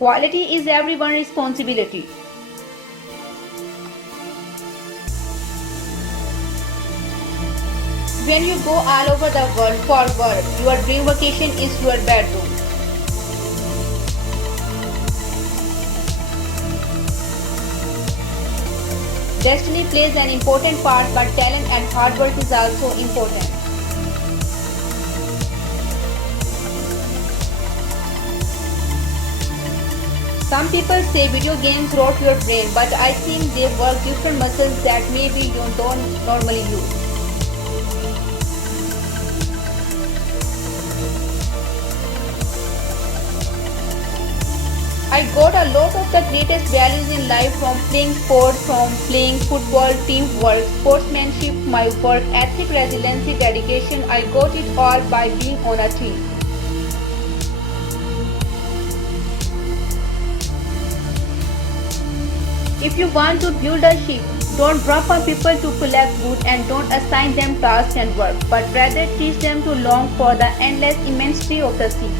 Quality is everyone's responsibility. When you go all over the world for work, your dream vacation is your bedroom. Destiny plays an important part, but talent and hard work is also important. Some people say video games rot your brain, but I think they work different muscles that maybe you don't normally use. I got a lot of the greatest values in life from playing sports, from playing football, teamwork, sportsmanship, my work ethic, resiliency, dedication. I got it all by being on a team. If you want to build a ship, don't drop on people to collect wood and don't assign them tasks and work, but rather teach them to long for the endless immensity of the sea.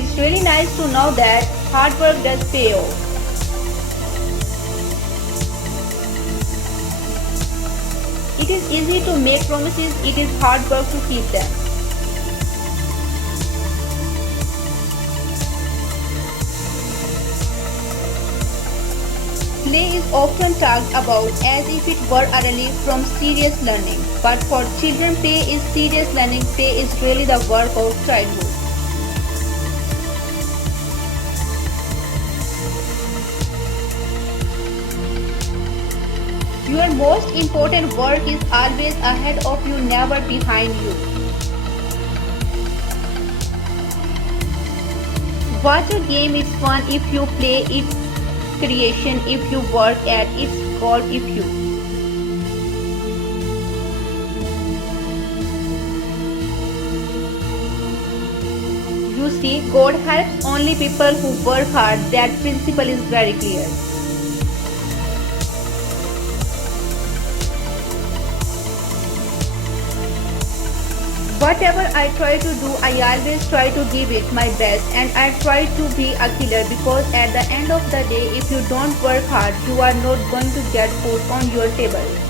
It's really nice to know that hard work does pay off. It is easy to make promises, it is hard work to keep them. Play is often talked about as if it were a relief from serious learning, but for children play is serious learning, play is really the work of childhood. Your most important work is always ahead of you, never behind you. Watch a game is fun if you play its creation, if you work at its goal, if you. You see, God helps only people who work hard. That principle is very clear. Whatever I try to do, I always try to give it my best and I try to be a killer because at the end of the day, if you don't work hard, you are not going to get food on your table.